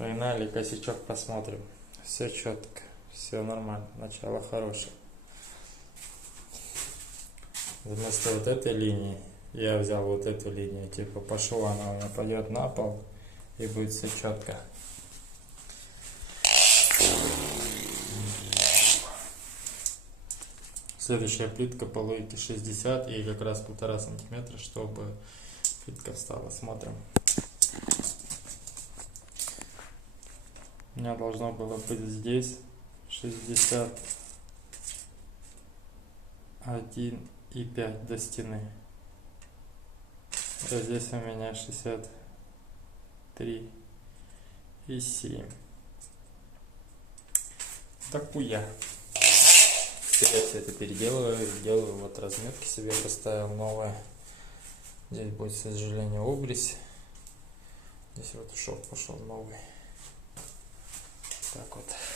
Погнали, косячок посмотрим. Все четко, все нормально, начало хорошее. Вместо вот этой линии я взял вот эту линию, типа пошел, она у меня пойдет на пол и будет все четко. Следующая плитка по логике 60 и как раз 1,5 сантиметра, чтобы плитка встала. Смотрим. У меня должно было быть здесь 61,5 до стены. А здесь у меня 63,7. Такуя. Теперь я все это переделываю, делаю вот разметки себе поставил новые. Здесь будет, к сожалению, обрезь. Здесь вот шов пошел новый.